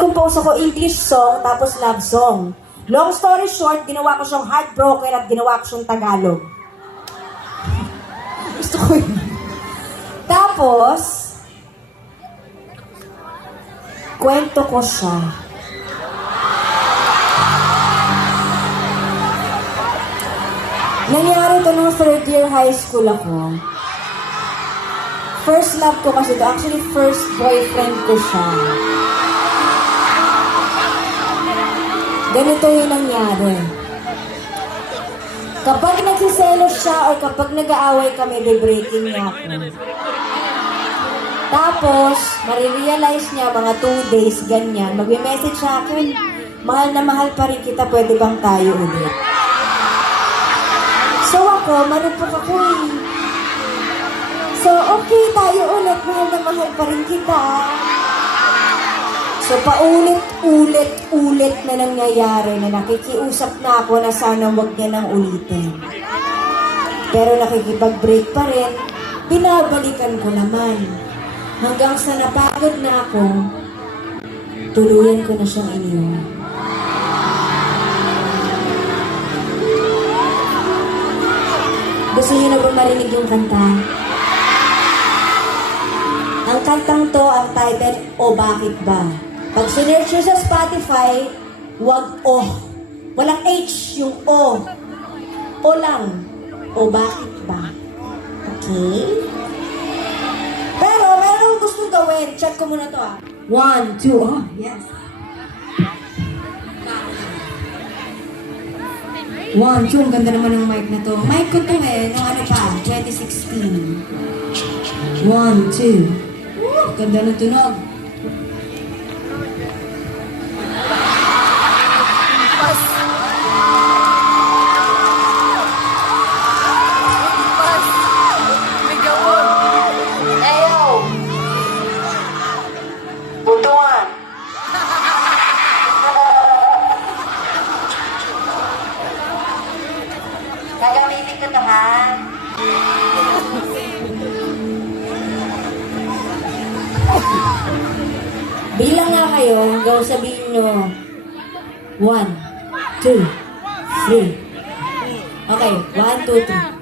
Compose ako English song, tapos love song. Long story short, ginawa ko siyang heartbroken at ginawa ko siyang Tagalog. Gusto ko yun. Tapos, kwento ko siya. Nangyari ito nung third year high school ako. First love ko kasi ito. Actually, first boyfriend ko siya. Ganito yung nangyari. Kapag nagsiselos siya o kapag nag-aaway kami, be-breaking niya ako. Tapos, marirealize niya mga 2 days, ganyan. Mag-message sa akin, mahal na mahal pa rin kita, pwede bang tayo ulit? So ako, marupok ako eh. So, okay, tayo ulit, mahal na mahal pa rin kita. So, paulit-ulit na nangyayari na nakikiusap na ako na sana wag niya nang ulitin. Pero nakikipag-break pa rin, binabalikan ko naman. Hanggang sa napagod na ako, tuluyan ko na siyang iniwan. Gusto niyo na ba marinig yung kanta? Ang kantang to, ang title, O Bakit Ba? Pag sinerch nyo sa Spotify, wag O. Walang H, yung O. O lang. O bakit ba? Okay? Pero, meron akong gustong gawin. Check ko muna to 1, 2, oh, yes. 1, 2, ang ganda naman ng mic na to. Mic ko to nung ano pa, 2016. 1, 2. Ganda ng tunog. Butuan. Gagamitin ko to, ha? Bilang nga kayo, hanggang sabihin nyo, 1, 2, 3. Okay, 1, 2, 3.